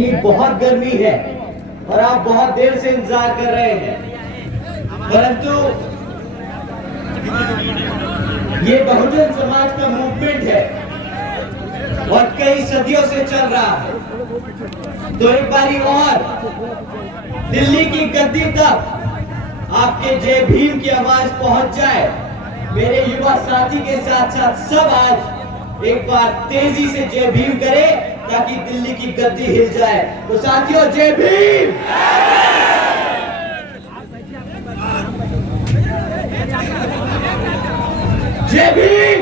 कि बहुत गर्मी है और आप बहुत देर से इंतजार कर रहे हैं, परंतु ये बहुजन समाज का मूवमेंट है और कई सदियों से चल रहा है। तो एक बारी और दिल्ली की गद्दी तक आपके जय भीम की आवाज पहुंच जाए। मेरे युवा साथी के साथ साथ सब आज एक बार तेजी से जय भीम करें ताकि दिल्ली की गद्दी हिल जाए। तो साथियों, जय भीम। जय भीम।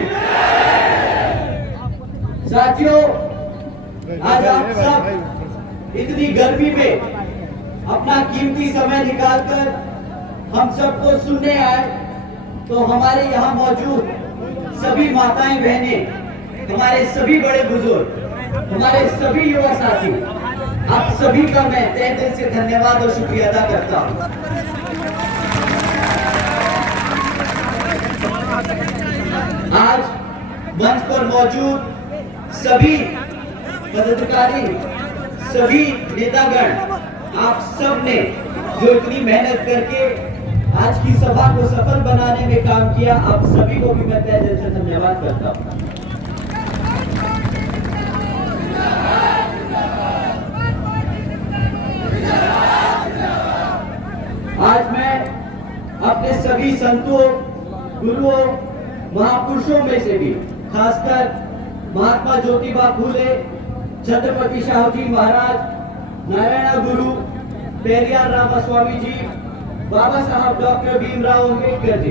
साथियों, आज आप सब इतनी गर्मी में अपना कीमती समय निकालकर हम सबको सुनने आए, तो हमारे यहाँ मौजूद सभी माताएं बहनें, हमारे सभी बड़े बुजुर्ग, हमारे सभी युवा साथी, आप सभी का मैं तहे दिल से धन्यवाद और शुक्रिया अदा करता हूँ। आज मंच पर मौजूद सभी पदाधिकारी, सभी नेतागण, आप सब ने जो इतनी मेहनत करके आज की सभा को सफल बनाने में काम किया, आप सभी को भी मैं तहे दिल से धन्यवाद करता हूं। आज मैं अपने सभी संतों, गुरुओं, महापुरुषों में से भी खासकर महात्मा ज्योतिबा फूले, छत्रपति शाहू महाराज, नारायण गुरु, पेरियार रामास्वामी जी, बाबा साहब डॉक्टर भीमराव अम्बेडकर जी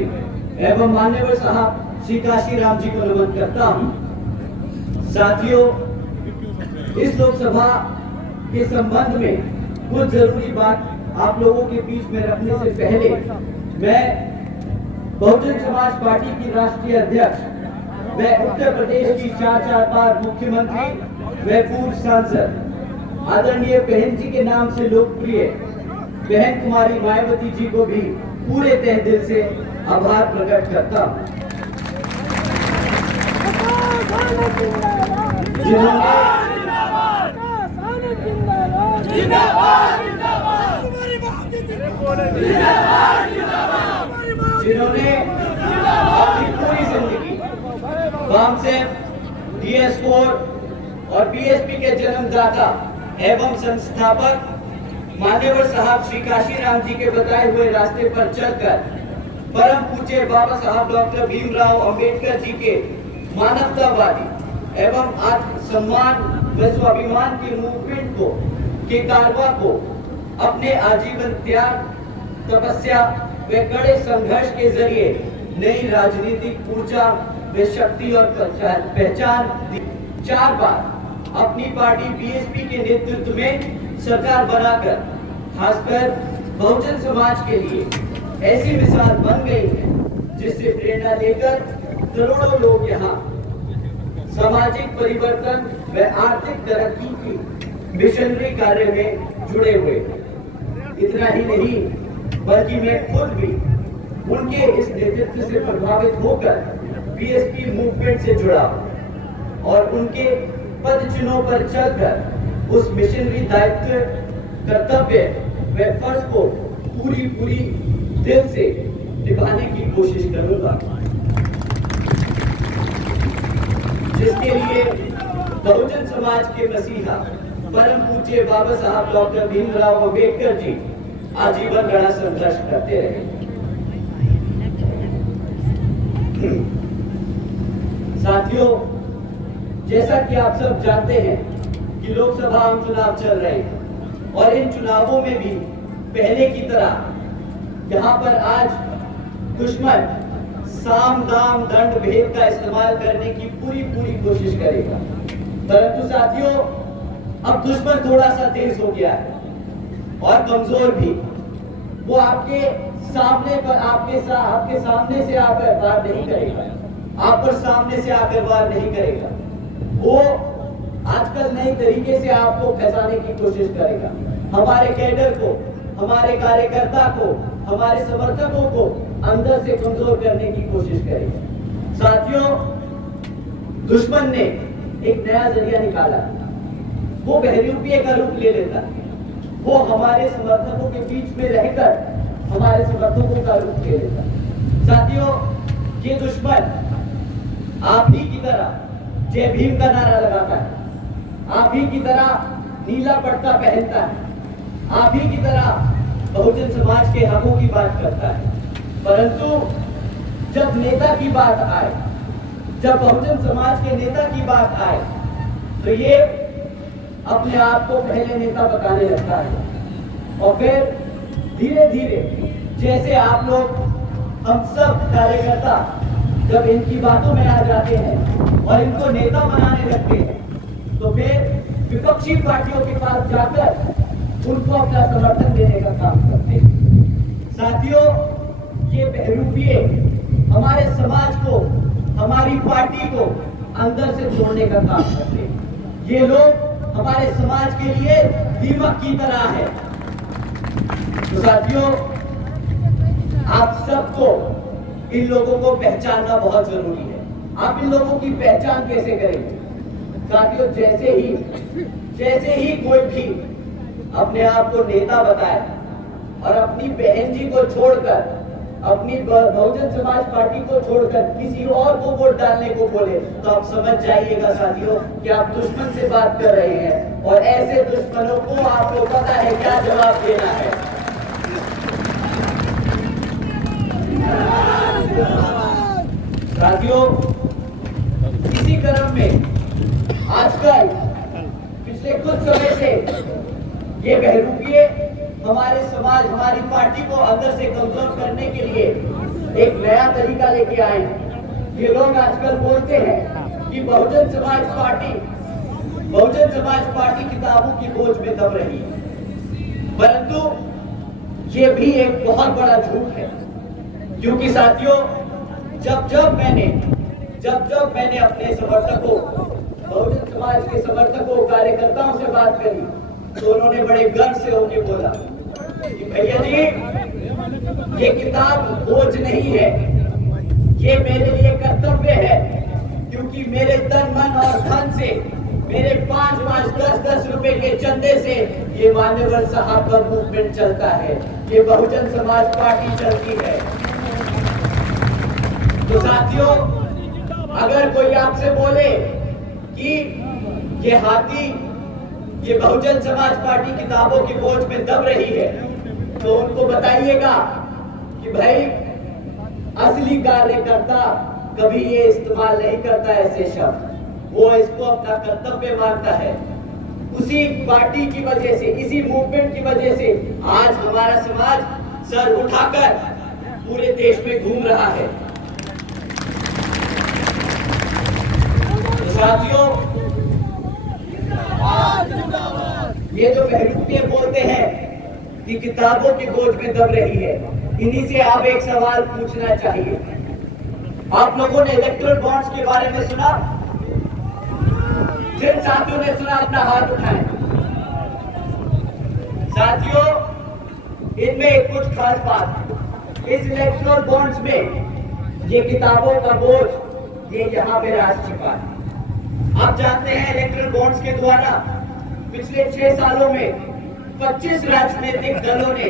एवं मान्यवर साहब श्री काशी राम जी को नमन करता हूं। साथियों, इस लोकसभा के संबंध में कुछ जरूरी बात आप लोगों के बीच में रखने से पहले मैं बहुजन समाज पार्टी की राष्ट्रीय अध्यक्ष, मैं उत्तर प्रदेश की 4 बार मुख्यमंत्री, मैं पूर्व सांसद आदरणीय बहन जी के नाम से लोकप्रिय बहन कुमारी मायावती जी को भी पूरे तहे दिल से आभार प्रकट करता हूं, जिन्होंने अपनी पूरी जिंदगी वामसेव, DS4 और BSP के जन्मदाता एवं संस्थापक मान्यवर साहब श्री काशी राम जी के बताए हुए रास्ते पर चलकर परम पूज्य बाबा साहब डॉक्टर भीमराव अंबेडकर जी के मानवतावादी एवं आत्मसम्मान व स्वाभिमान के मूवमेंट को के कारवा को अपने आजीवन त्याग, तपस्या व कड़े संघर्ष के जरिए नई राजनीतिक ऊर्जा व शक्ति और पहचान दी। 4 बार अपनी पार्टी BSP के नेतृत्व में सरकार बनाकर खासकर बहुजन समाज के लिए ऐसी मिसाल बन गई है जिससे प्रेरणा लेकर करोड़ों लोग यहाँ सामाजिक परिवर्तन व आर्थिक तरक्की की मिशनरी कार्य में जुड़े हुए। इतना ही नहीं बल्कि मैं खुद भी उनके इस नेतृत्व से प्रभावित होकर BSP मूवमेंट से जुड़ा और उनके पद चिन्हों पर चलकर उस मिशनरी दायित्व, कर्तव्य व फर्ज को पूरी दिल से निभाने की कोशिश करूंगा, जिसके लिए बहुजन समाज के मसीहा परम पूज्य बाबा साहब डॉक्टर भीमराव अम्बेडकर जी आजीवन लड़ा संघर्ष करते रहे। साथियों, जैसा कि आप सब जानते हैं कि लोकसभा आम चुनाव चल रहे हैं और इन चुनावों में भी पहले की तरह यहाँ पर आज दुश्मन साम दाम दंड भेद का इस्तेमाल करने की पूरी कोशिश करेगा। परंतु साथियों, अब दुश्मन थोड़ा सा तेज हो गया है और कमजोर भी। वो आपके सामने पर आपके सामने से आकर वार नहीं करेगा, आप पर सामने से आकर वार नहीं करेगा। वो आजकल नए तरीके से आपको फंसाने की कोशिश करेगा। हमारे कैडर को, हमारे कार्यकर्ता को, हमारे समर्थकों को अंदर से कमजोर करने की कोशिश करेगा। साथियों, दुश्मन ने एक नया जरिया निकाला वो बहरूपिये का रूप ले लेता है। वो हमारे समर्थकों के बीच में रहकर हमारे समर्थकों का रूप ले लेता है। साथियों, ये दुश्मन आप ही की तरह जय भीम का नारा लगाता है, आप ही की तरह नीला पट्टा पहनता है, आप ही की तरह बहुजन समाज के हकों की बात करता है। परंतु जब नेता की बात आए, जब बहुजन समाज के नेता की बात आए, तो ये अपने आप को पहले नेता बताने लगता है और फिर धीरे धीरे जैसे आप लोग हम सब कार्यकर्ता जब इनकी बातों में आ जाते हैं और इनको नेता बनाने लगते हैं, तो फिर विपक्षी पार्टियों के पास जाकर उनको अपना समर्थन देने का काम करते हैं। साथियों, ये बहरूपिये हमारे समाज को, हमारी पार्टी को अंदर से तोड़ने का काम करते हैं। ये लोग हमारे समाज के लिए दीमक की तरह है। तो साथियों, आप सबको इन लोगों को पहचानना बहुत जरूरी है। आप इन लोगों की पहचान कैसे करेंगे? साथियों, जैसे ही कोई भी अपने आप को नेता बताए और अपनी बहन जी को छोड़कर, अपनी बहुजन समाज पार्टी को छोड़कर किसी और को वोट डालने को बोले, तो आप समझ जाइएगा साथियों कि आप दुश्मन से बात कर रहे हैं और ऐसे दुश्मनों को आपको पता है क्या जवाब देना है। साथियों, इसी क्रम में आजकल पिछले कुछ समय से ये बहरूपिये हमारे समाज, हमारी पार्टी को अंदर से कमजोर करने के लिए एक नया तरीका लेके आए हैं। ये लोग आजकल बोलते हैं कि बहुजन समाज पार्टी किताबों की बोझ में दब रही है, परंतु ये भी एक बहुत बड़ा झूठ है। क्योंकि साथियों, जब मैंने अपने समर्थकों, बहुजन समाज के समर्थकों, कार्यकर्ताओं से बात करी, तो उन्होंने बड़े गर्व से होके बोला कि भैया जी, ये किताब बोझ नहीं है, ये मेरे लिए कर्तव्य है। क्योंकि मेरे तन, मन और धन से, मेरे 5-5, 10-10 रुपए के चंदे से ये मान्यवर साहब का मूवमेंट चलता है, ये बहुजन समाज पार्टी चलती है। तो साथियों, अगर कोई आपसे बोले कि ये हाथी, ये बहुजन समाज पार्टी किताबों की बोझ में दब रही है, तो उनको बताइएगा कि भाई, असली कार्यकर्ता कभी ये इस्तेमाल नहीं करता ऐसे शब्द, वो इसको अपना कर्तव्य मानता है। उसी पार्टी की वजह से, इसी मूवमेंट की वजह से आज हमारा समाज सर उठाकर पूरे देश में घूम रहा है। साथियों, ये जो बहरूपिये बोलते हैं कि किताबों की बोझ में दब रही है, इन्हीं से आप एक सवाल पूछना चाहिए। आप लोगों ने इलेक्ट्रल बॉन्ड्स के बारे में सुना? जिन साथियों ने सुना अपना हाथ उठाएं। साथियों, इनमें कुछ खास बात, इस इलेक्ट्रल बॉन्ड्स में ये किताबों का बोझ ये यहाँ पे राज छिपा है। आप जानते हैं, इलेक्ट्रल बॉन्ड्स के द्वारा पिछले 6 सालों में 25 राजनीतिक दलों ने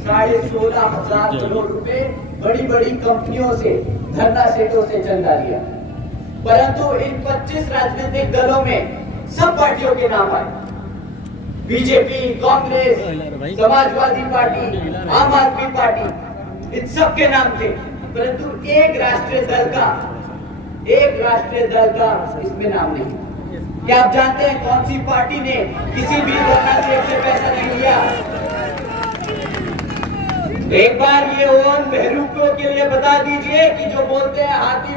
16,500 करोड़ रुपए बड़ी बड़ी कंपनियों से, धरना सेठों से चंदा लिया। परंतु इन 25 राजनीतिक दलों में सब पार्टियों के नाम आए, बीजेपी, कांग्रेस, समाजवादी पार्टी, आम आदमी पार्टी, इन सब के नाम थे। परंतु एक राष्ट्रीय दल का इसमें नाम नहीं। क्या आप जानते हैं कौन सी पार्टी ने किसी भी धरना सेठ से पैसा नहीं लिया? एक बार ये ओन बहरूपियों के लिए बता दीजिए कि जो बोलते हैं हाथी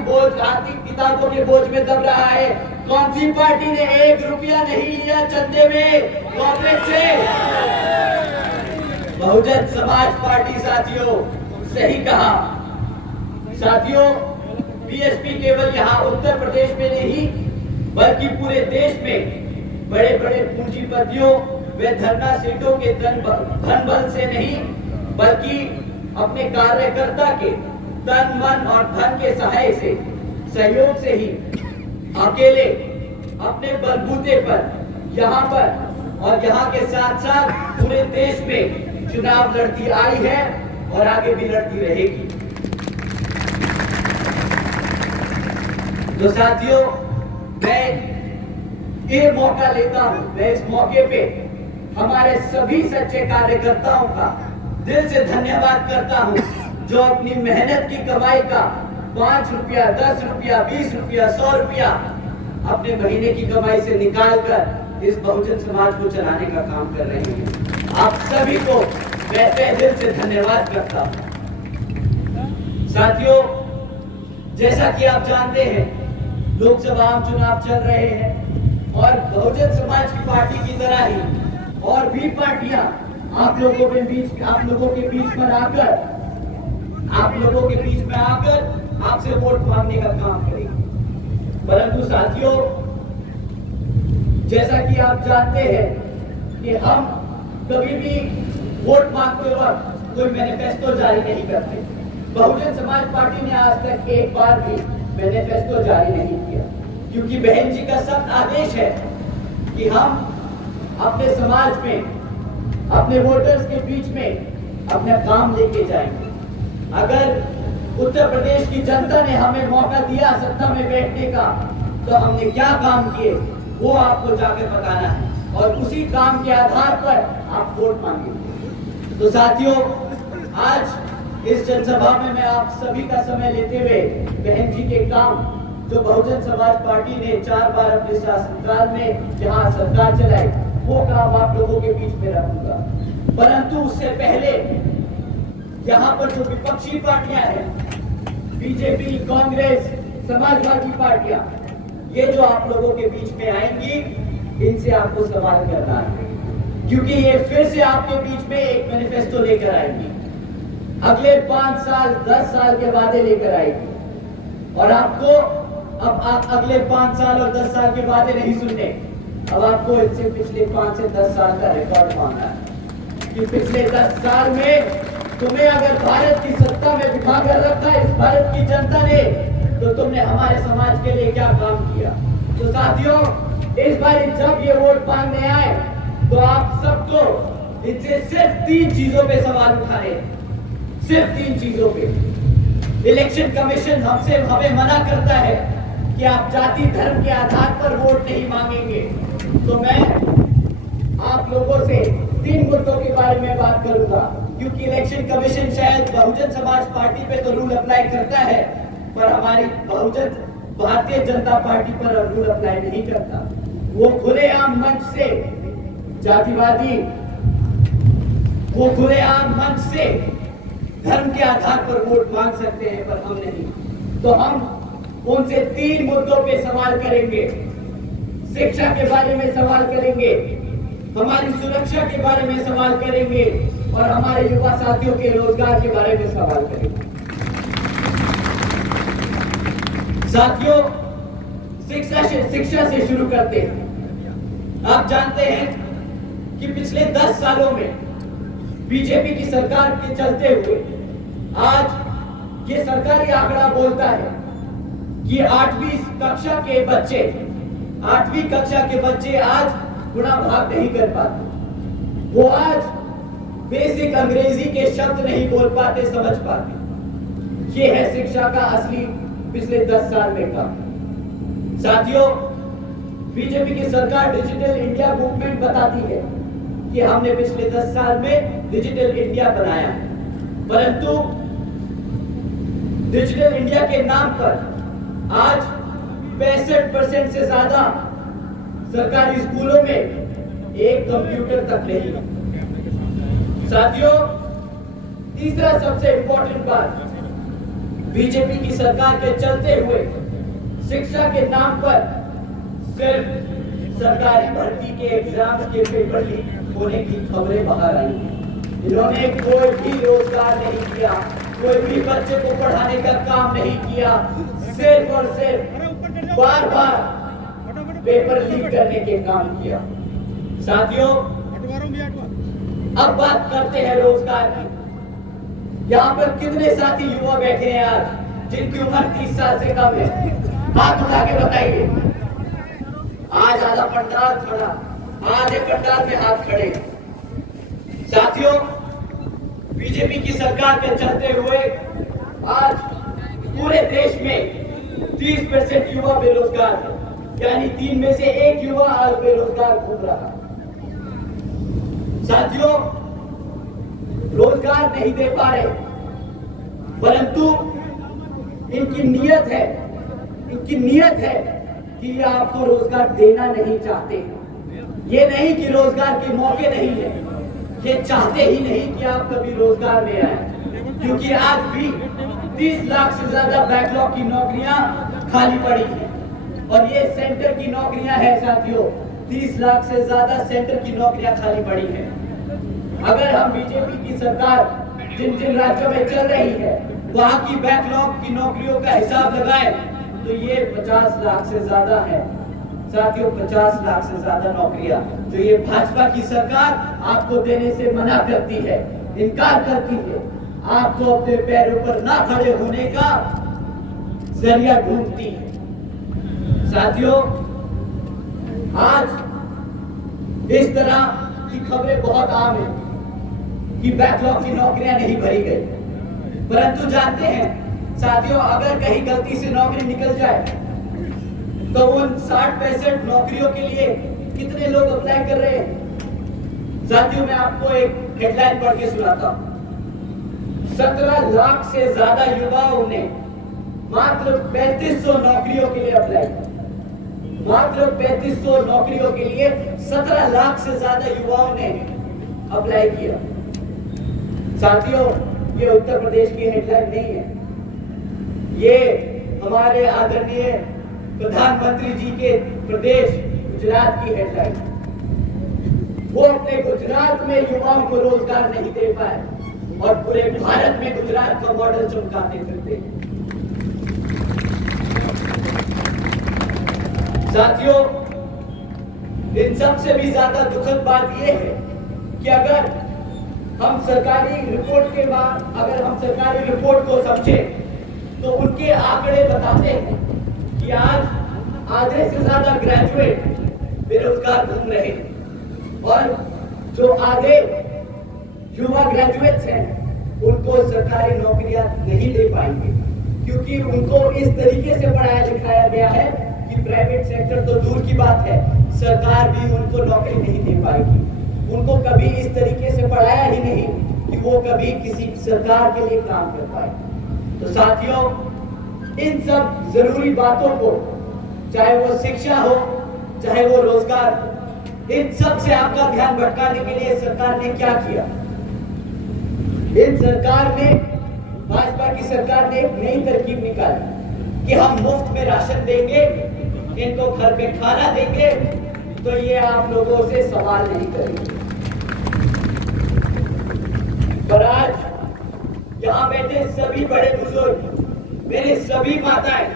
किताबों के बोझ में दब रहा है, कौन सी पार्टी ने 1 रुपया नहीं लिया चंदे में कांग्रेस से? बहुजन समाज पार्टी। साथियों, सही कहा। साथियों, बीएसपी केवल यहाँ उत्तर प्रदेश में नहीं बल्कि पूरे देश में बड़े बड़े पूंजीपतियों व धरना सेठों के धन बल से नहीं बल्कि अपने कार्यकर्ता के तन, मन और धन के सहयोग से ही अकेले अपने बलबूते पर यहाँ पर और यहाँ के साथ साथ पूरे देश में चुनाव लड़ती आई है और आगे भी लड़ती रहेगी। तो साथियों, मैं ये मौका लेता हूं, मैं इस मौके पे हमारे सभी सच्चे कार्यकर्ताओं का दिल से धन्यवाद करता हूं, जो अपनी मेहनत की कमाई का 5 रुपया, 10 रुपया, 20 रुपया, 100 रुपया अपने महीने की कमाई से निकालकर इस बहुजन समाज को चलाने का काम कर रहे हैं। आप सभी को मैं तहे दिल से धन्यवाद करता हूं। साथियों, जैसा कि आप जानते हैं, लोकसभा आम चुनाव चल रहे हैं और बहुजन समाज की पार्टी की तरह ही और भी पार्टियां आप लोगों के बीच में आकर आपसे वोट मांगने का काम करेगी। परंतु साथियों, जैसा कि आप जानते हैं कि हम कभी भी वोट मांगते वक्त कोई मैनिफेस्टो जारी नहीं करते। बहुजन समाज पार्टी ने आज तक एक बार भी मैनिफेस्टो जारी नहीं किया, क्योंकि बहन जी का सख्त आदेश है कि हम अपने समाज में, अपने वोटर्स के बीच में अपना काम लेके जाएंगे। अगर उत्तर प्रदेश की जनता ने हमें मौका दिया सत्ता में बैठने का, तो हमने क्या काम किए वो आपको जाकर बताना है और उसी काम के आधार पर आप वोट मांगेंगे। तो साथियों, आज इस जनसभा में मैं आप सभी का समय लेते हुए बहन जी के काम, जो बहुजन समाज पार्टी ने 4 बार अपने शासनकाल में जहां सरकार चलाई, वो काम आप लोगों के बीच में रखूंगा। परंतु उससे पहले यहाँ पर जो विपक्षी पार्टियां हैं, बीजेपी, कांग्रेस, समाजवादी पार्टियां, ये जो आप लोगों के बीच में आएंगी, इनसे आपको सवाल करना है, क्योंकि ये फिर से आपके बीच में एक मैनिफेस्टो लेकर आएंगी। अगले 5 साल, 10 साल के वादे लेकर आएगी और आपको अब आप अगले 5 साल और 10 साल के वादे नहीं सुनने, अब आपको इनसे पिछले 5 से 10 साल का रिकॉर्ड मांगना है कि पिछले 10 साल में तुम्हें अगर भारत की सत्ता में बिठा कर रखा इस भारत की जनता ने, तो तुमने हमारे समाज के लिए क्या काम किया। तो साथियों, इस बार जब ये वोट मांगने आए, तो आप सबको इनसे सिर्फ 3 चीजों पे सवाल उठाने, सिर्फ 3 चीजों पे। इलेक्शन कमीशन हमें मना करता है कि आप जाति धर्म के आधार पर वोट नहीं मांगेंगे। तो मैं आप लोगों से 3 मुद्दों के बारे में बात करूंगा, क्योंकि इलेक्शन कमीशन शायद बहुजन समाज पार्टी पे तो रूल अप्लाई करता है, पर हमारी भारतीय जनता पार्टी पर रूल अप्लाई नहीं करता। वो खुलेआम मंच से जातिवादी, वो खुलेआम मंच से धर्म के आधार पर वोट मांग सकते हैं, पर हम नहीं। तो हम उनसे 3 मुद्दों पे सवाल करेंगे। शिक्षा के बारे में सवाल करेंगे, हमारी सुरक्षा के बारे में सवाल करेंगे और हमारे युवा साथियों के रोजगार के बारे में सवाल करेंगे। साथियों, शिक्षा से शुरू करते हैं। आप जानते हैं कि पिछले 10 सालों में बीजेपी की सरकार के चलते हुए आज ये सरकारी आंकड़ा बोलता है कि 8वीं कक्षा के बच्चे आज गुणा भाग नहीं कर पाते। वो आज बेसिक अंग्रेजी के शब्द नहीं बोल पाते, समझ पाते। ये है शिक्षा का असली पिछले 10 साल में काम। साथियों, बीजेपी की सरकार डिजिटल इंडिया मूवमेंट बताती है कि हमने पिछले 10 साल में डिजिटल इंडिया बनाया है, परंतु डिजिटल इंडिया के नाम पर आज 65% से ज्यादा सरकारी स्कूलों में एक कंप्यूटर तक नहीं है। साथियों, तीसरा सबसे इंपॉर्टेंट बात, बीजेपी की सरकार के चलते हुए शिक्षा के नाम पर सिर्फ सरकारी भर्ती के एग्जाम्स के पेपर लीक होने की खबरें बाहर आई हैं। इन्होंने कोई भी रोजगार नहीं किया, कोई भी बच्चे को पढ़ाने का काम नहीं किया, सिर्फ और सिर्फ बार-बार पेपर लीक करने के काम किया। साथियों, अब बात करते हैं रोजगार की। यहाँ पर कितने साथी युवा बैठे हैं आज जिनकी उम्र 30 साल से कम है? हाथ उठा के बताइए। आज आधा पंडाल खड़ा आधे पंडाल में हाथ खड़े हैं। साथियों, बीजेपी की सरकार के चलते हुए आज पूरे देश में 30% युवा बेरोजगार है, यानी 3 में से 1 युवा आज बेरोजगार घूम रहा। साथियों, रोजगार नहीं दे पा रहे, परंतु इनकी नीयत है कि ये आपको रोजगार देना नहीं चाहते। ये नहीं कि रोजगार के मौके नहीं है, ये चाहते ही नहीं कि आप कभी रोजगार में आए, क्योंकि आज भी 30 लाख से ज्यादा बैकलॉग की नौकरियां खाली पड़ी हैं और ये सेंटर की नौकरियां हैं। साथियों, 30 लाख से ज्यादा सेंटर की नौकरियां खाली पड़ी हैं। अगर हम बीजेपी की सरकार जिन राज्यों में चल रही है वहां की बैकलॉग की नौकरियों का हिसाब लगाए तो ये 50 लाख से ज्यादा है। साथियों, 50 लाख से ज्यादा नौकरियां जो ये भाजपा की सरकार आपको देने से मना करती है, इनकार करती है, आपको अपने पैरों पर ना खड़े होने का जरिया ढूंढती है। साथियों, आज इस तरह की खबरें बहुत आम है कि बैकलॉग की नौकरियां नहीं भरी गई, परंतु जानते हैं साथियों, अगर कहीं गलती से नौकरी निकल जाए तो उन 60-65 नौकरियों के लिए कितने लोग अप्लाई कर रहे हैं। साथियों, मैं आपको एक हेडलाइन पढ़ के सुनाता हूं। 17 लाख से ज्यादा युवाओं ने मात्र 3500 नौकरियों के लिए अप्लाई किया। मात्र 3500 नौकरियों के लिए 17 लाख से ज्यादा युवाओं ने अप्लाई किया। साथियों, ये उत्तर प्रदेश की हेडलाइन नहीं है, ये हमारे आदरणीय प्रधानमंत्री जी के प्रदेश गुजरात की हेडलाइन। वो अपने गुजरात में युवाओं को रोजगार नहीं दे पाए और पूरे भारत में गुजरात का मॉडल चमकाते फिरते। साथियों, इन सबसे भी ज्यादा दुखद बात यह है कि अगर हम सरकारी रिपोर्ट को समझे तो उनके आंकड़े बताते हैं कि आज आधे से ज्यादा ग्रेजुएट बेरोजगार घूम रहे हैं और जो आधे युवा ग्रेजुएट्स हैं उनको सरकारी नौकरियां नहीं दे पाएंगे, क्योंकि उनको इस तरीके से पढ़ाया लिखाया गया है कि प्राइवेट सेक्टर तो दूर की बात है, सरकार भी उनको नौकरी नहीं दे पाएगी। उनको कभी इस तरीके से पढ़ाया ही नहीं कि वो कभी किसी सरकार के लिए काम कर पाए। तो साथियों, इन सब जरूरी बातों को, चाहे वो शिक्षा हो चाहे वो रोजगार, इन सब से आपका ध्यान भटकाने के लिए सरकार ने क्या किया। इन सरकार ने, भाजपा की सरकार ने एक नई तरकीब निकाली कि हम मुफ्त में राशन देंगे, इनको घर पे खाना देंगे, तो ये आप लोगों से सवाल नहीं करेंगे। पर आज यहाँ बैठे सभी बड़े बुजुर्ग, मेरे सभी माताएं,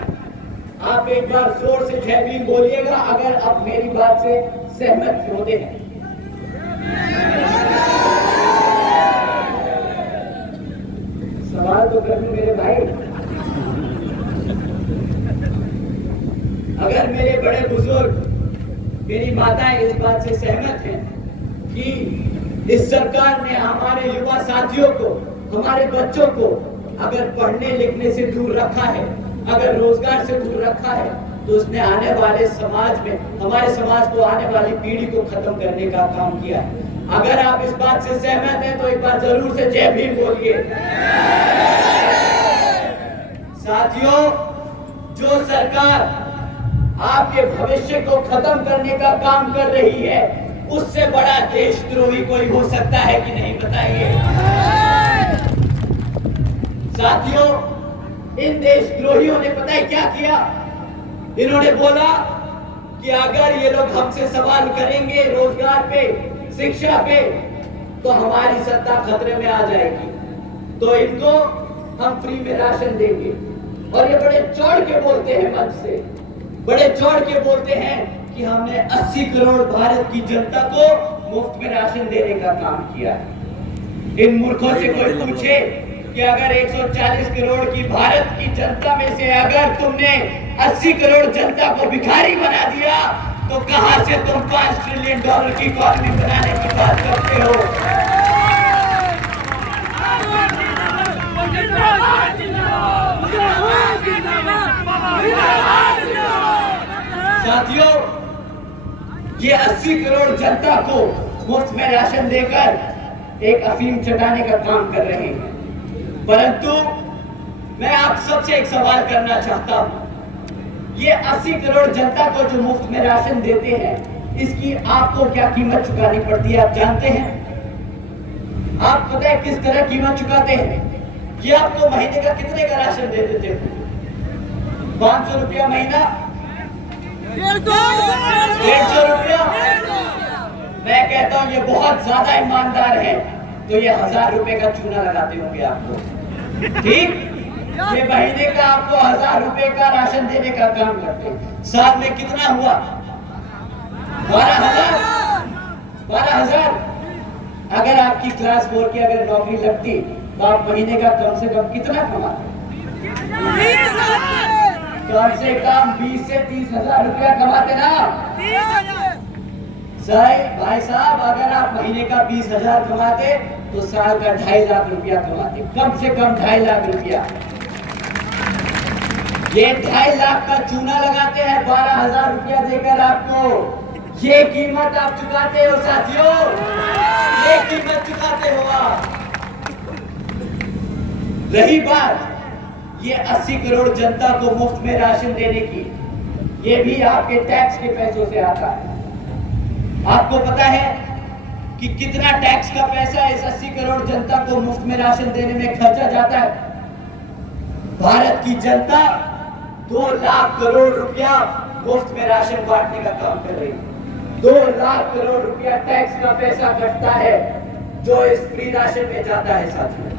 आप एक बार जोर से जय भीम बोलिएगा अगर आप मेरी बात से सहमत होते हैं। सवाल तो कर लूं मेरे भाई। अगर मेरे बड़े बुजुर्ग, मेरी माताएं इस बात से सहमत हैं कि इस सरकार ने हमारे युवा साथियों को, हमारे बच्चों को अगर पढ़ने लिखने से दूर रखा है, अगर रोजगार से दूर रखा है, तो उसने आने वाले समाज में, हमारे समाज को, आने वाली पीढ़ी को खत्म करने का काम किया है। अगर आप इस बात से सहमत हैं तो एक बार जरूर से जय भीम बोलिए। साथियों, जो सरकार आपके भविष्य को खत्म करने का काम कर रही है, उससे बड़ा देशद्रोही कोई हो सकता है कि नहीं, बताइए। साथियों, इन देशद्रोहियों ने पता है क्या किया? इन्होंने बोला कि अगर ये लोग हमसे सवाल करेंगे रोजगार पे, शिक्षा पे, तो हमारी सत्ता खतरे में आ जाएगी, तो इनको हम फ्री में राशन देंगे। और ये बड़े चौड़ के बोलते हैं, मंच से बड़े चौड़ के बोलते हैं कि हमने 80 करोड़ भारत की जनता को मुफ्त में राशन देने का काम किया है। इन मूर्खों से कोई पूछे कि अगर 140 करोड़ की भारत की जनता में से अगर तुमने 80 करोड़ जनता को भिखारी बना दिया, तो कहां से तुम $5 ट्रिलियन की इकॉनमी बनाने की बात करते हो? साथियों, ये 80 करोड़ जनता को मुफ्त में राशन देकर एक अफीम चटाने का काम कर रहे हैं। परंतु मैं आप सबसे एक सवाल करना चाहता हूं, ये 80 करोड़ जनता को जो मुफ्त में राशन देते हैं, इसकी आपको क्या कीमत चुकानी पड़ती है आप जानते हैं? आप पता है किस तरह कीमत चुकाते हैं? ये आपको महीने का कितने का राशन दे देते हैं? 500 रुपया महीना, 150 रुपया। मैं कहता हूं ये बहुत ज्यादा ईमानदार है, तो ये 1000 रुपए का चूना लगाते होंगे आपको। ठीक, ये महीने का आपको 1000 रुपए का राशन देने का काम करते हैं। साल में कितना हुआ? 12,000। 12,000। अगर आपकी क्लास 4 की अगर नौकरी लगती तो आप महीने का कम से कम कितना कमाते? कम से कम 20 से 30,000 रुपया कमाते ना? सही भाई साहब, अगर आप महीने का 20,000 कमाते तो साल का 2.5 लाख रुपया कमाते, कम से कम 2.5 लाख रुपया। ये 2.5 लाख का चूना लगाते हैं 12,000 रुपया देकर आपको। ये कीमत आप चुकाते हो साथियों, ये कीमत चुकाते हो आप। रही बात ये 80 करोड़ जनता को मुफ्त में राशन देने की, ये भी आपके टैक्स के पैसों से आता है। आपको पता है कि कितना टैक्स का पैसा इस 80 करोड़ जनता को मुफ्त में राशन देने में खर्चा जाता है? भारत की जनता 2 लाख करोड़ रुपया मुफ्त में राशन बांटने का काम कर रही है। 2 लाख करोड़ रुपया टैक्स का पैसा कटता है जो इस फ्री राशन में जाता है साथियों।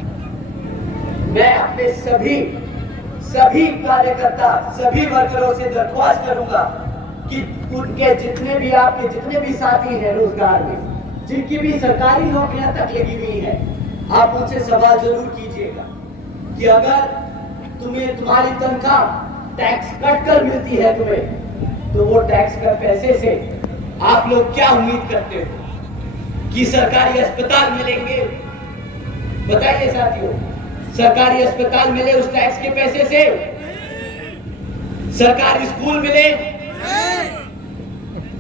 मैं अपने सभी कार्यकर्ता, सभी वर्करों से दरख्वास्त करूंगा कि उनके जितने भी आपके जितने भी साथी हैं रोजगार में, जिनकी भी सरकारी नौकरियां तक लगी हुई हैं, आप उनसे सवाल जरूर कीजिएगा कि अगर तुम्हारी तनख्वाह टैक्स कट कर मिलती है तुम्हें, तो वो टैक्स का पैसे से आप लोग क्या उम्मीद करते हो कि सरकारी अस्पताल मिलेंगे? बताइए साथियों, सरकारी अस्पताल मिले उस टैक्स के पैसे से? सरकारी स्कूल मिले?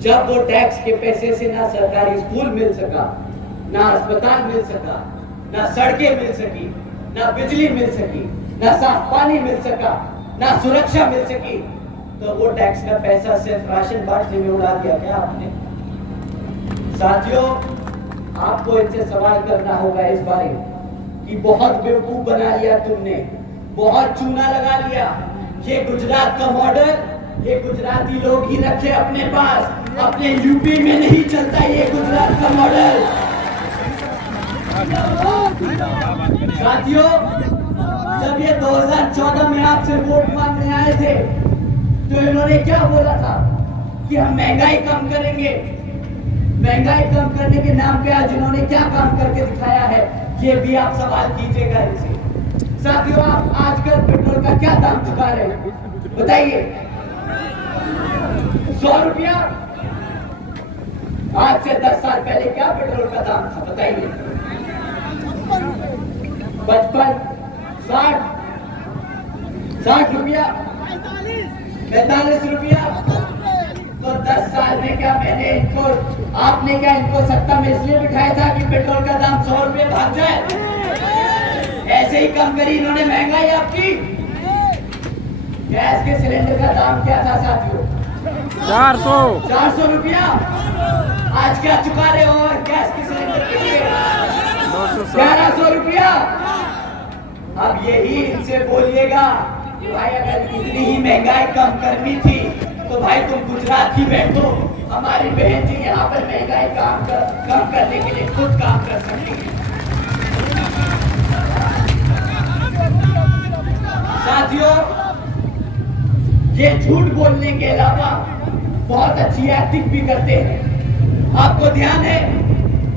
जब वो टैक्स के पैसे से ना सरकारी स्कूल मिल सका, ना अस्पताल मिल सका, ना सड़कें मिल सकी, ना बिजली मिल सकी, ना साफ पानी मिल सका, ना सुरक्षा मिल सकी, तो वो टैक्स का पैसा सिर्फ राशन बांटने में उड़ा दिया क्या आपने? साथियों, आपको इनसे सवाल करना होगा इस बारे कि बहुत बेवकूफ बना लिया तुमने, बहुत चूना लगा लिया। ये गुजरात का मॉडल ये गुजराती लोग ही रखे अपने पास, अपने यूपी में नहीं चलता ये गुजरात का मॉडल। साथियों, जब ये 2014 में आपसे वोट मांगने आए थे तो इन्होंने क्या बोला था कि हम महंगाई कम करेंगे। महंगाई कम करने के नाम पे आज इन्होंने क्या काम करके दिखाया है, ये भी आप सवाल कीजिएगा इनसे। साथियों, आप आजकल पेट्रोल का क्या दाम चुका रहे हैं बताइए? 100 रुपया। आज से 10 साल पहले क्या पेट्रोल का दाम था बताइए? 55, 60 रुपया, 45 रुपया। तो 10 साल में क्या आपने क्या इनको सत्ता में इसलिए बिठाया था कि पेट्रोल का दाम 100 रुपये भाग जाए? ऐसे ही कम करी इन्होंने महंगाई आपकी। गैस के सिलेंडर का दाम क्या था साथियों? 400 रुपया। आज क्या चुका रहे हो गैस के सिलेंडर के लिए? 1100 रुपया। अब यही इनसे बोलिएगा कि भाई अगर इतनी ही महंगाई कम करनी थी तो भाई तुम गुजरात ही बैठो, हमारी बहन जी यहाँ पर महंगाई कम करने के लिए खुद काम कर सकती है। साथियों, ये झूठ बोलने के अलावा बहुत अच्छी एक्टिंग भी करते हैं। आपको ध्यान है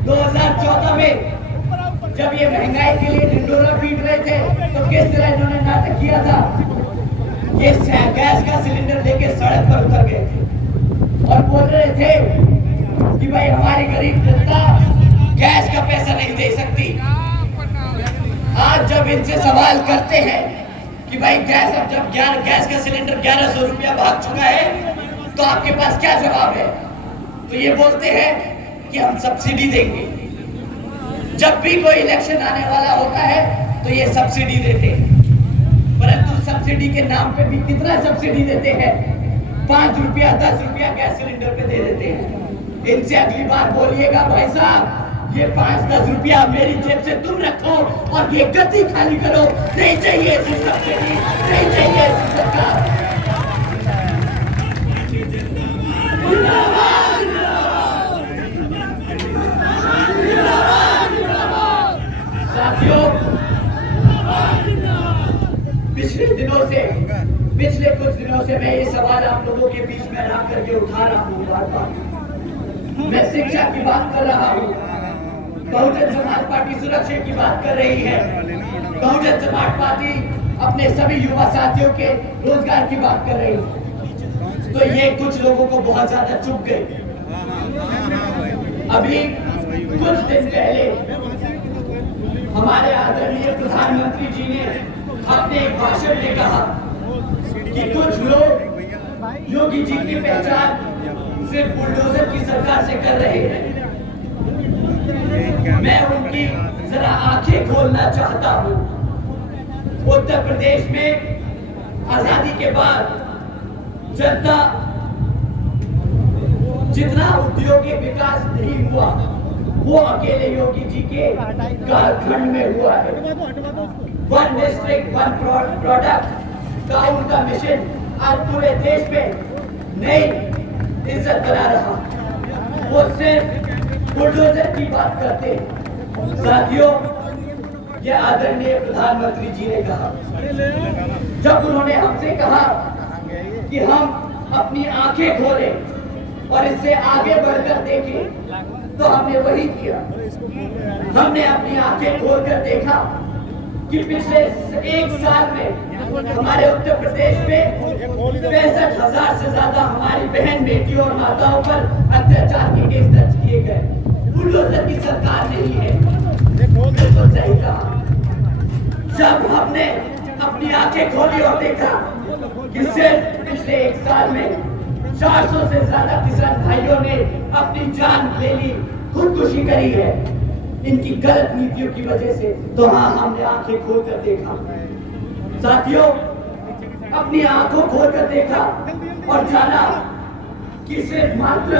2014 में जब ये महंगाई के लिए ढिंढोरा पीट रहे थे तो किस तरह इन्होंने नाटक किया था? ये गैस का सिलेंडर लेके सड़क पर उतर गए थे। और बोल रहे थे कि भाई हमारी गरीब जनता गैस का पैसा नहीं दे सकती। आज जब इनसे सवाल करते हैं कि भाई गैस, अब जब गैस का सिलेंडर 1100 रुपया भाग चुका है तो आपके पास क्या जवाब है, तो ये बोलते हैं कि हम सब्सिडी देंगे। जब भी कोई इलेक्शन आने वाला होता है तो ये सब्सिडी देते हैं, परंतु सब्सिडी के नाम पे भी कितना सब्सिडी देते हैं, 5 रुपया 10 रुपया गैस सिलेंडर पे दे देते हैं। इनसे अगली बार बोलिएगा भाई साहब ये 5-10 रुपया मेरी जेब से तुम रखो और ये गति खाली करो, नहीं चाहिए ऐसी सब्सिडी, नहीं चाहिए ऐसी सरकार। साथियों, पिछले कुछ दिनों से मैं ये सवाल आप लोगों के बीच में ला करके उठा रहा हूँ बार-बार। मैं शिक्षा की बात कर रहा हूँ, बहुजन समाज पार्टी सुरक्षा की बात कर रही है, बहुजन समाज पार्टी अपने सभी युवा साथियों के रोजगार की बात कर रही है। तो ये कुछ लोगों को बहुत ज्यादा चुभ गए। अभी कुछ दिन पहले हमारे आदरणीय प्रधानमंत्री जी ने अपने एक भाषण में कहा कि कुछ लोग योगी जी की पहचान सिर्फ बुलडोजर की सरकार से कर रहे हैं। मैं उनकी जरा आंखें खोलना चाहता हूं। उत्तर प्रदेश में आजादी के बाद जनता जितना उद्योगिक विकास नहीं हुआ वो अकेले योगी जी के कालखंड में हुआ है। वन डिस्ट्रिक्ट वन प्रोडक्ट का उनका मिशन आज पूरे देश में नई इज्जत बना रहा। वो सिर्फ बुलडोजर की बात करते। साथियों, ये आदरणीय प्रधानमंत्री जी ने कहा, जब उन्होंने हमसे कहा कि हम अपनी आंखें खोलें और इससे आगे बढ़कर देखें, तो हमने वही किया। हमने अपनी आंखें खोलकर देखा कि पिछले एक साल में हमारे उत्तर प्रदेश में 65,000 से ज्यादा हमारी बहन बेटियों और माताओं पर अत्याचार के केस दर्ज किए गए। बुलडोजर की सरकार नहीं है। बिल्कुल सही कहा। जब हमने अपनी आंखें खोली और देखा कि सिर्फ पिछले एक साल में 400 से ज्यादा किसान भाइयों ने अपनी जान ले ली, खुदकुशी करी है इनकी गलत नीतियों की वजह से, तो हाँ, हमने आंखें खोलकर देखा। साथियों, अपनी आंखों खोलकर देखा और जाना कि सिर्फ मात्र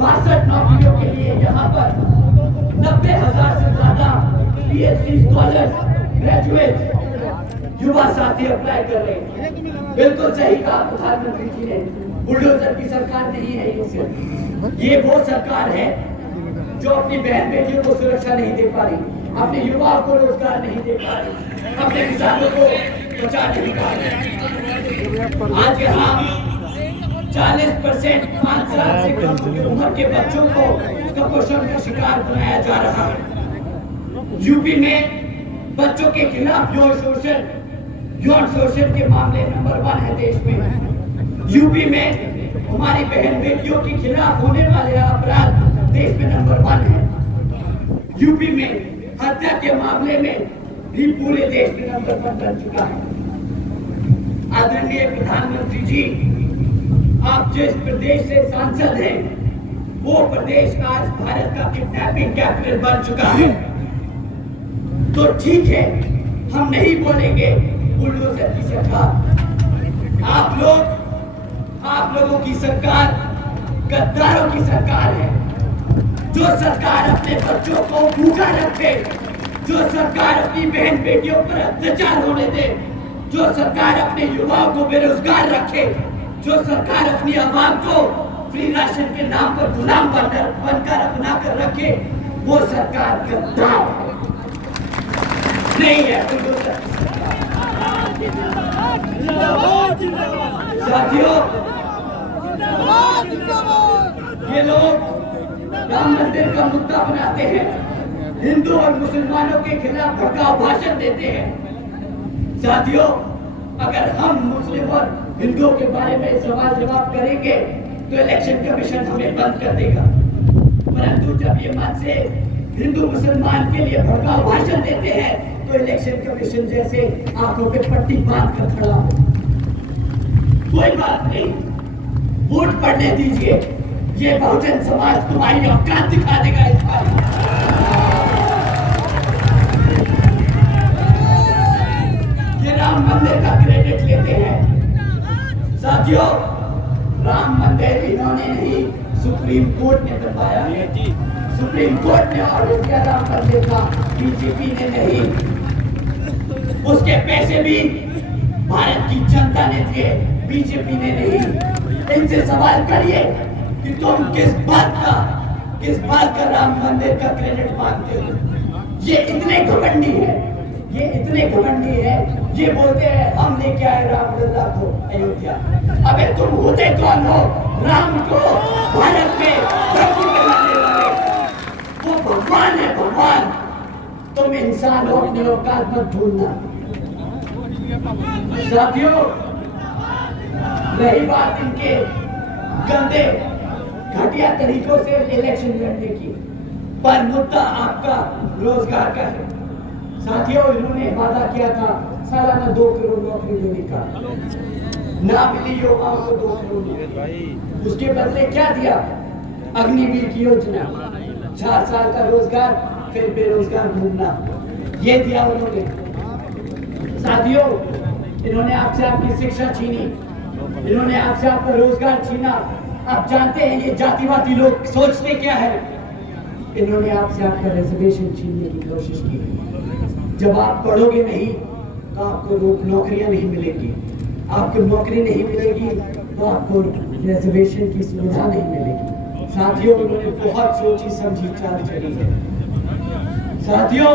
62 नौकरियों के लिए यहाँ पर 90,000 से ज्यादा PhD स्कॉलर्स, ग्रेजुएट युवा साथी अप्लाई कर रहे हैं। बिल्कुल सही कहा प्रधानमंत्री जी ने, बुलडोजर की सरकार नहीं है ये वो सरकार है जो अपनी बहन बेटियों को सुरक्षा नहीं दे पा रही, अपने युवाओं को रोजगार नहीं दे पा रही, अपने किसानों को बचा नहीं पा रही। आज यहाँ 40% 5 साल से कम उम्र के बच्चों को कुपोषण का शिकार बनाया जा रहा है। यूपी में बच्चों के खिलाफ यौन शोषण के मामले नंबर 1 है देश में। यूपी में हमारी बहन बेटियों के खिलाफ होने वाले अपराध देश में नंबर 1 है। यूपी में हत्या के मामले में भी पूरे देश में नंबर 1 बन चुका है। आदरणीय प्रधानमंत्री जी, आप जिस प्रदेश से सांसद हैं, वो प्रदेश आज भारत का किडनैपिंग कैपिटल बन चुका है। तो ठीक है, हम नहीं बोलेंगे बुलडोजर की सरकार। आप लोगों की सरकार गद्दारों की सरकार है। जो सरकार अपने बच्चों को भूखा रखे, जो सरकार अपनी बहन बेटियों पर अत्याचार होने दे, जो सरकार अपने युवाओं को बेरोजगार रखे, जो सरकार अपनी आवाम को फ्री राशन के नाम पर गुलाम बनकर अपना कर रखे, वो सरकार गद्दार नहीं है। साथियों, ये लोग राम मंदिर का मुद्दा बनाते हैं, हिंदू और मुसलमानों के खिलाफ भड़काऊ भाषण देते हैं। साथियों, अगर हम मुस्लिम और हिंदुओं के बारे में सवाल जवाब करेंगे तो इलेक्शन कमीशन हमें बंद कर देगा। परंतु जब ये मन से हिंदू मुसलमान के लिए भड़काऊ भाषण देते हैं तो इलेक्शन कमीशन जैसे आंखों पे पट्टी बांध कर खड़ा हो। कोई बात नहीं, वोट पड़ने दीजिए, ये बहुजन समाज तुम्हारी औकात दिखा देगा इस बार। ये राम मंदिर का क्रेडिट लेते हैं। साथियों, राम मंदिर इन्होंने नहीं, सुप्रीम कोर्ट ने बनवाया है। सुप्रीम कोर्ट ने ऑर्डर किया राम मंदिर का, बीजेपी ने नहीं। उसके पैसे भी भारत की जनता ने दिए, बीजेपी ने नहीं। इनसे सवाल करिए कि तुम किस बात का राम मंदिर का क्रेडिट मांगते हो। ये इतने घमंडी है, ये बोलते हैं हम लेके आए रामलला को अयोध्या। अबे तुम होते कौन हो राम को भारत में धरती पे लाने वाले? वो भगवान है, भगवान। तुम इंसान हो, अपनी औकात मत भूलना। साथियों, रही बात इनके गंदे घटिया तरीकों से इलेक्शन लड़ने की, पर मुद्दा आपका रोजगार का है। साथियों, इन्होंने वादा किया था सालाना 2 करोड़ नौकरी देने का, ना मिली युवाओं को 2 करोड़। उसके बदले क्या दिया? अग्निवीर की योजना, 4 साल का रोजगार, फिर बेरोजगार घूमना, ये दिया उन्होंने। साथियों, इन्होंने आपसे आपकी शिक्षा छीनी, इन्होंने आपसे आपका रोजगार छीना। आप जानते हैं ये जातिवादी लोग सोचते क्या है? इन्होंने आपसे आपका रिजर्वेशन छीनने की कोशिश की। जब आप पढ़ोगे नहीं तो आपको नौकरियां नहीं मिलेगी, आपको नौकरी नहीं मिलेगी तो आपको रिजर्वेशन की सुविधा नहीं मिलेगी। साथियों, उन्होंने बहुत सोची समझी चाल चली है। साथियों,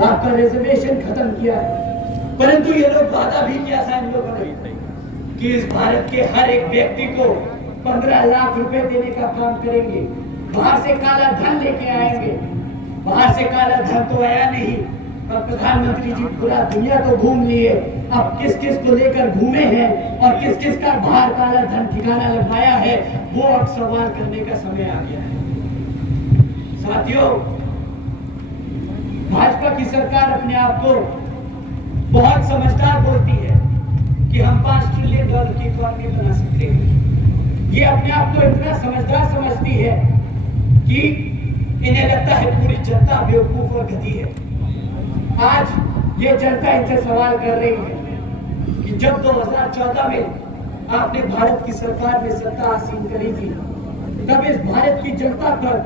आपका रिजर्वेशन खत्म किया है, परंतु ये लोग वादा भी किया था इन लोगों ने कि इस भारत के हर एक व्यक्ति को 15 लाख रुपए देने का काम करेंगे। बाहर से काला धन लेके आएंगे। बाहर से काला धन तो आया नहीं, पर प्रधानमंत्री जी पूरा दुनिया तो घूम लिए। अब किस किस को लेकर घूमे हैं और किस किस का बाहर काला धन ठिकाना लगवाया है, वो अब सवाल करने का समय आ गया है। साथियों, भाजपा की सरकार अपने आप को बहुत समझदार बोलती है कि हम $5 ट्रिलियन की इकोनॉमी बना सकते हैं। ये अपने आप को इतना समझदार समझती है कि इन्हें लगता है पूरी जनता बेवकूफ और गधी है। आज ये जनता इनसे सवाल कर रही है कि जब 2014 में आपने भारत की सरकार में सत्ता हासिल करी थी, तब इस भारत की जनता पर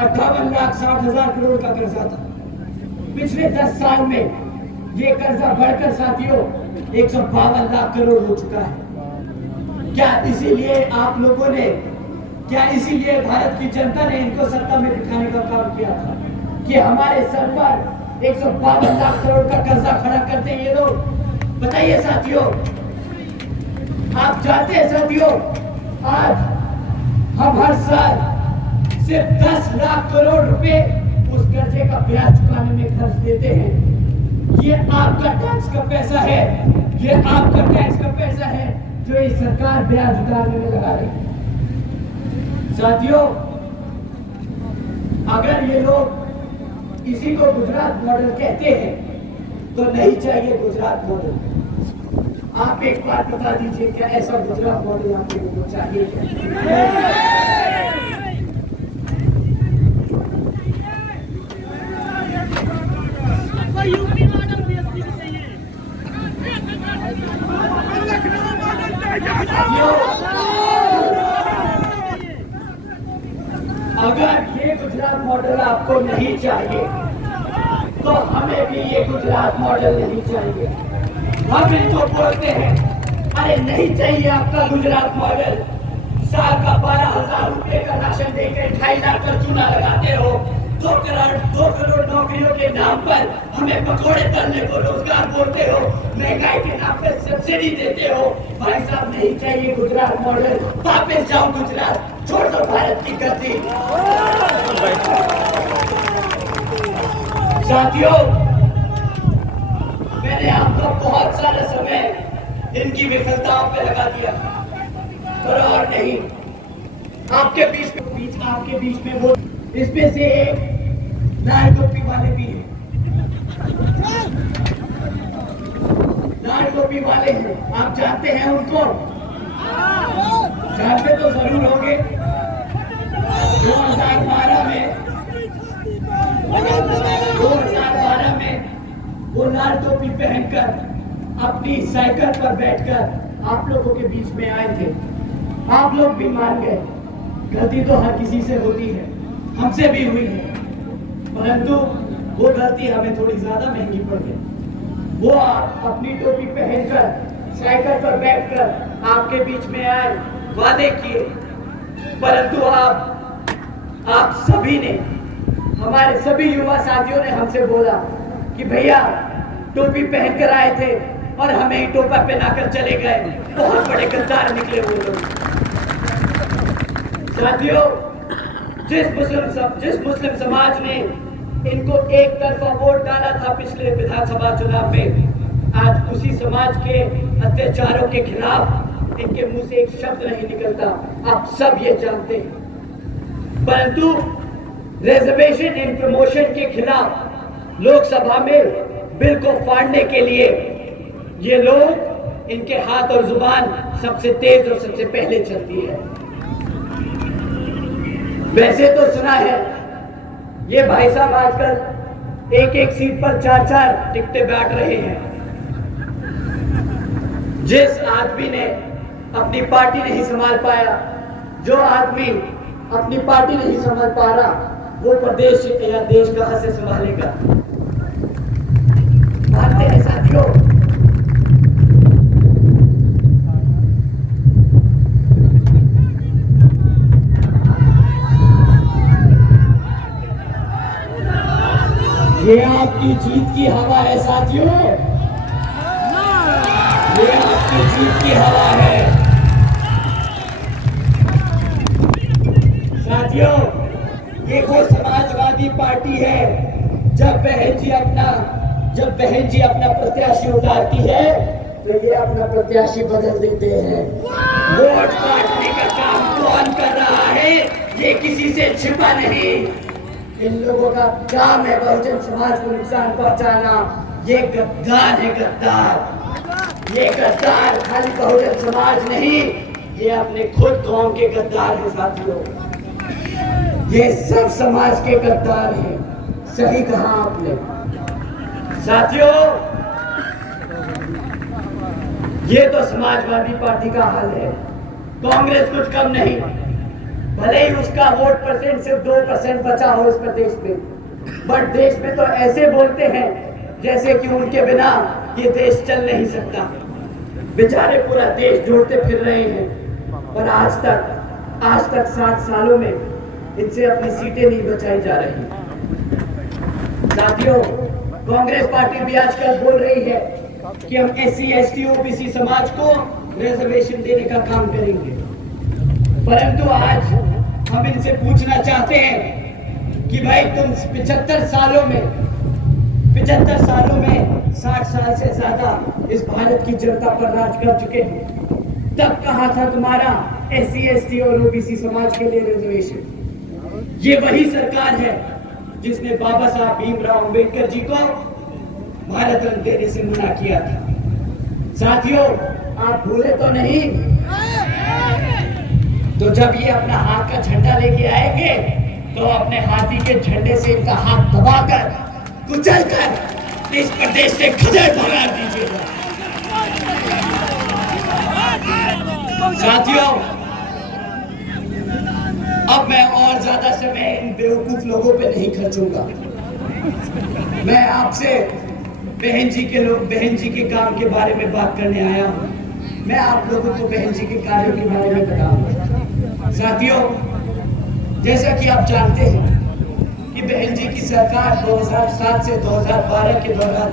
58,60,000 करोड़ का कर्जा था। पिछले 10 साल में ये कर्जा बढ़कर साथियों 152 लाख करोड़ हो चुका है। क्या इसीलिए आप लोगों ने, क्या इसीलिए भारत की जनता ने इनको सत्ता में बिठाने का काम किया था कि हमारे सर पर 152 लाख करोड़ का कर्जा खड़ा करते हैं ये लोग? बताइए साथियों, आप जानते हैं साथियों, आज हम हर साल सिर्फ 10 लाख करोड़ रुपए उस कर्जे का ब्याज चुकाने में खर्च देते हैं। ये आपका टैक्स का पैसा है, ये आपका टैक्स का पैसा है जो ये सरकार ब्याज उतारने में लगा रही है। साथियों, अगर ये लोग इसी को गुजरात मॉडल कहते हैं तो नहीं चाहिए गुजरात मॉडल। आप एक बात बता दीजिए, क्या ऐसा गुजरात मॉडल आप लोगों को चाहिए क्या? अगर ये गुजरात मॉडल आपको नहीं चाहिए तो हमें भी ये गुजरात मॉडल नहीं चाहिए। हम इनको बोलते हैं, अरे नहीं चाहिए आपका गुजरात मॉडल। साल का 12,000 रुपए का राशन देकर 2.5 लाख का चूना लगाते हो। 2 करोड़ नौकरियों के नाम पर हमें पकौड़े तलने को रोजगार बोलते हो, महंगाई के नाम पर सब्सिडी देते हो। भाई साहब, नहीं चाहिए गुजरात मॉडल। वापस जाओ गुजरात, छोड़ दो भारत की गद्दी। साथियों, मैंने आपका बहुत सारा समय इनकी विफलताओं पे लगा दिया। पर और नहीं। आपके बीच में वो इसमें से एक लाल टोपी वाले भी हैं, लाल टोपी वाले हैं। आप जानते हैं उनको? जानते तो जरूर होंगे। 2012 में वो लाल टोपी पहनकर अपनी साइकिल पर बैठकर आप लोगों के बीच में आए थे। आप लोग भी मान गए। गलती तो हर किसी से होती है, हमसे भी हुई है, परंतु वो गलती हमें थोड़ी ज्यादा महंगी पड़ गई। वो अपनी टोपी पहनकर साइकिल पर बैठकर आपके बीच में आए, वादे किए, परंतु आप सभी ने, हमारे सभी युवा साथियों ने हमसे बोला कि भैया टोपी पहनकर आए थे और हमें ही टोपा पहनाकर चले गए। बहुत बड़े गद्दार निकले वो लोग। साथियों, जिस मुस्लिम समाज ने इनको एक तरफा वोट डाला था पिछले विधानसभा चुनाव में, आज उसी समाज के अत्याचारों के खिलाफ इनके मुंह से एक शब्द नहीं निकलता। आप सब ये जानते हैं। परंतु रिजर्वेशन इन प्रमोशन के खिलाफ लोकसभा में बिल को फाड़ने के लिए ये लोग, इनके हाथ और जुबान सबसे तेज और सबसे पहले चलती है। वैसे तो सुना है ये भाई साहब आजकल एक सीट पर 4-4 टिकटें बांट रहे हैं। जिस आदमी ने अपनी पार्टी नहीं संभाल पाया, जो आदमी अपनी पार्टी नहीं संभाल पा रहा, वो प्रदेश या देश कहां से संभालेगा? मानते हैं साथियों? ये आपकी जीत की हवा है साथियों, ये आपकी जीत की हवा है साथियों। ये वो समाजवादी पार्टी है, जब बहन जी अपना प्रत्याशी उतारती है तो ये अपना प्रत्याशी बदल देते हैं। वोट काटने का काम कौन कर रहा है, ये किसी से छिपा नहीं। इन लोगों का काम है बहुजन समाज को नुकसान पहुंचाना। ये गद्दार है, गद्दार। ये गद्दार खाली बहुजन समाज नहीं, ये अपने खुद कौम के गद्दार हैं साथियों। ये सब समाज के गद्दार हैं। सही कहा आपने साथियों। ये तो समाजवादी पार्टी का हाल है। कांग्रेस कुछ कम नहीं, भले ही उसका वोट परसेंट सिर्फ 2% बचा हो इस प्रदेश में, बट देश में तो ऐसे बोलते हैं जैसे कि उनके बिना ये देश चल नहीं सकता। बेचारे पूरा देश जोड़ते फिर रहे हैं, पर आज तक 60 सालों में इनसे अपनी सीटें नहीं बचाई जा रही। साथियों, कांग्रेस पार्टी भी आजकल बोल रही है कि हम SC ST OBC समाज को रिजर्वेशन देने का काम करेंगे, परंतु आज हम इनसे पूछना चाहते हैं कि भाई तुम 75 सालों में 60 साल से ज्यादा इस भारत की जनता पर राज कर चुके हैं, तब कहां था तुम्हारा SC ST और OBC समाज के लिए रिजर्वेशन? ये वही सरकार है जिसने बाबा साहब भीमराव अंबेडकर जी को भारत रत्न देने से मना किया था। साथियों, आप भूले तो नहीं? तो जब ये अपना हाथ का झंडा लेके आएंगे तो अपने हाथी के झंडे से इनका हाथ दबाकर कुचलकर इस प्रदेश से खदेड़ भगा दीजिएगा। साथियों, अब मैं और ज्यादा समय इन बेवकूफ लोगों पे नहीं खर्चूंगा। मैं आपसे बहन जी के काम के बारे में बात करने आया हूं। मैं आप लोगों को बहन जी के कार्यों के बारे में बताऊंगा। साथियों, जैसा कि आप जानते हैं कि बहन जी की सरकार 2007 से 2012 के दौरान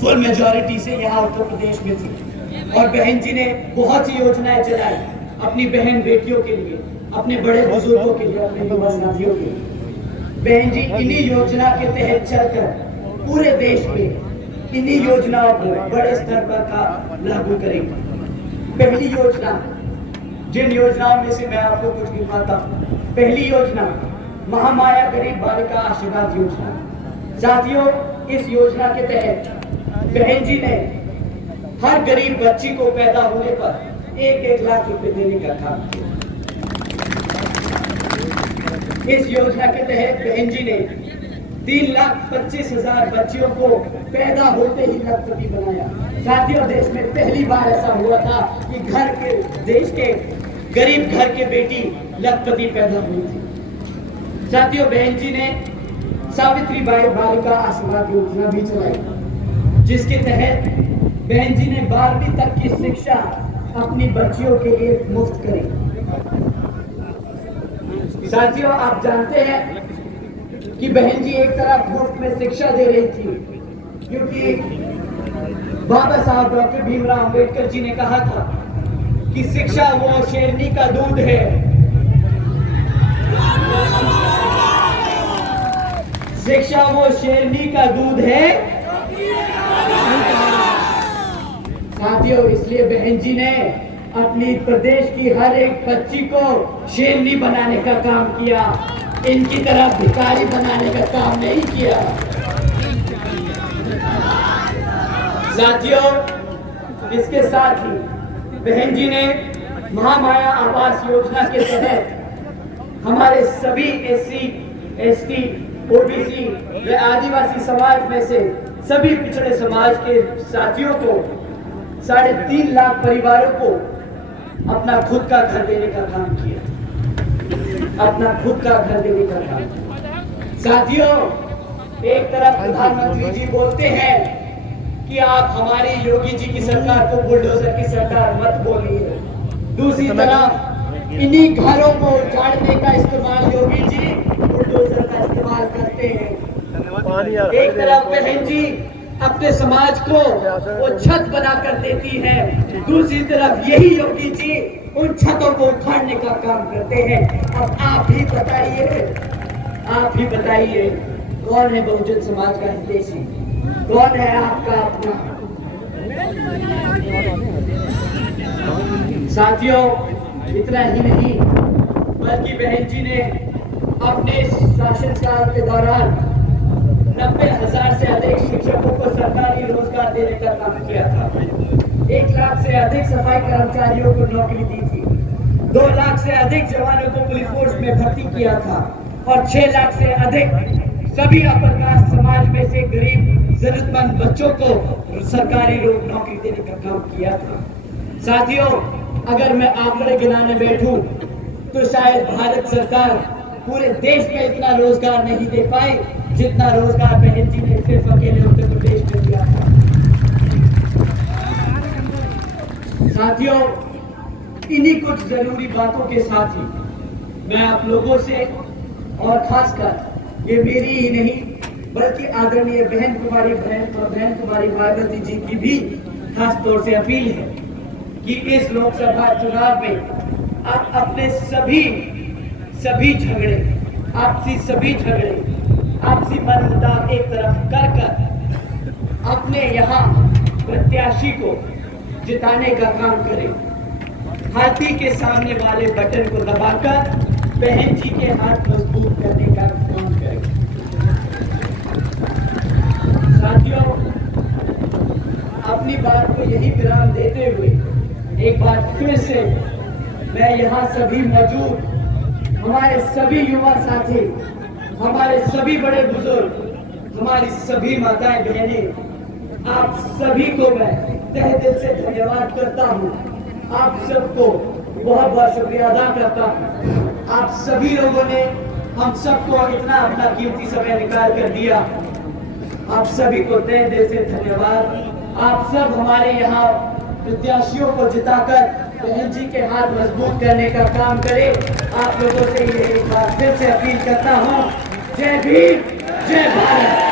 फुल मेजॉरिटी से यहाँ उत्तर प्रदेश में थी, और बहन जी ने बहुत सी योजनाएं चलाई अपनी बहन बेटियों के लिए, अपने बड़े बुजुर्गों के लिए, अपने युवा साथियों के लिए। बहन जी इन्हीं योजना के तहत चलकर पूरे देश में इन्हीं योजनाओं को बड़े स्तर पर लागू करेंगे। पहली योजना जिन योजनाओं में से मैं आपको कुछ गिनवाता हूँ। पहली योजना महामाया गरीब बालिका आशीर्वाद योजना। साथियों, इस योजना के तहत बहन जी ने हर गरीब बच्ची को पैदा होने पर 1-1 लाख रुपए देने का काम किया। इस योजना के तहत बहन जी ने 3,25,000 बच्चियों को पैदा होते ही लखपति बनाया। साथियों, देश में पहली बार ऐसा हुआ था कि देश के गरीब घर के बेटी लखपति पैदा हुई थी। साथियों, बहन जी ने सावित्रीबाई बालिका आशीर्वाद योजना भी चलाई, जिसके तहत बहन जी ने 12वीं तक की शिक्षा अपनी बच्चियों के लिए मुफ्त करी। साथियों, आप जानते हैं कि बहन जी एक तरफ मुफ्त में शिक्षा दे रही थी, क्योंकि बाबा साहब डॉक्टर भीमराव अंबेडकर जी ने कहा था कि शिक्षा वो शेरनी का दूध है। शिक्षा वो शेरनी का दूध है। साथियों, इसलिए बहन जी ने अपनी प्रदेश की हर एक बच्ची को शेरनी बनाने का काम किया, इनकी तरह भिखारी बनाने का काम नहीं किया। साथियों, इसके साथ ही बहन जी ने महामाया आवास योजना के तहत हमारे सभी SC, ST, OBC व आदिवासी समाज में से सभी पिछड़े समाज के साथियों को 3.5 लाख परिवारों को अपना खुद का घर देने का काम किया। अपना खुद का घर देने का काम। साथियों, एक तरफ प्रधानमंत्री जी बोलते हैं कि आप हमारी योगी जी की सरकार को बुलडोजर की सरकार मत बोलिए, दूसरी तरफ इन्हीं घरों को उजाड़ने का इस्तेमाल योगी जी बुलडोजर का इस्तेमाल करते हैं। एक तरफ बहन जी अपने समाज को वो छत बनाकर देती है, दूसरी तरफ यही योगी जी उन छतों को उखाड़ने का काम करते हैं। अब आप ही बताइए कौन है बहुजन समाज का हितैषी, कौन है आपका अपना। साथियों, इतना ही नहीं बल्कि बहन जी ने अपने शासनकाल के दौरान 90,000 से अधिक शिक्षकों को सरकारी रोजगार देने का काम किया था। 1 लाख से अधिक सफाई कर्मचारियों को नौकरी दी थी। 2 लाख से अधिक जवानों को पुलिस फोर्स में भर्ती किया था और 6 लाख से अधिक सभी अपर कास्ट समाज में से गरीब जरूरतमंद बच्चों को सरकारी नौकरी देने का काम किया था। साथियों, अगर मैं आंकड़े गिनाने बैठूं तो शायद भारत सरकार पूरे देश में इतना रोजगार नहीं दे पाई जितना रोजगार बहन जी ने सिर्फ अकेले उत्तर प्रदेश में दिया था। साथियों, इन्हीं कुछ जरूरी बातों के साथ ही मैं आप लोगों से और खासकर ये मेरी ही नहीं बल्कि आदरणीय बहन कुमारी मायावती जी की भी खास तौर से अपील है कि इस लोकसभा चुनाव में आप अपने सभी झगड़े, आपसी मनमुटाव एक तरफ कर अपने यहाँ प्रत्याशी को जिताने का काम करें। हाथी के सामने वाले बटन को दबाकर बहन जी के हाथ मजबूत करने का काम करें। साथियों, अपनी बात को यही विराम देते हुए एक बार फिर से मैं यहाँ सभी मौजूद हमारे सभी युवा साथी, हमारे सभी बड़े बुजुर्ग, हमारी सभी माताएं बहनें, आप सभी को मैं तहे दिल से धन्यवाद करता हूँ। आप सबको बहुत बहुत शुक्रिया अदा करता हूँ। आप सभी लोगों ने हम सबको इतना अपना कीमती समय निकाल कर दिया। आप सभी को तहे दिल से धन्यवाद। आप सब हमारे यहाँ प्रत्याशियों को जिताकर बहन जी के हाथ मजबूत करने का काम करें। आप लोगों से ये एक बार फिर से अपील करता हूँ। जय भीम, जय भारत।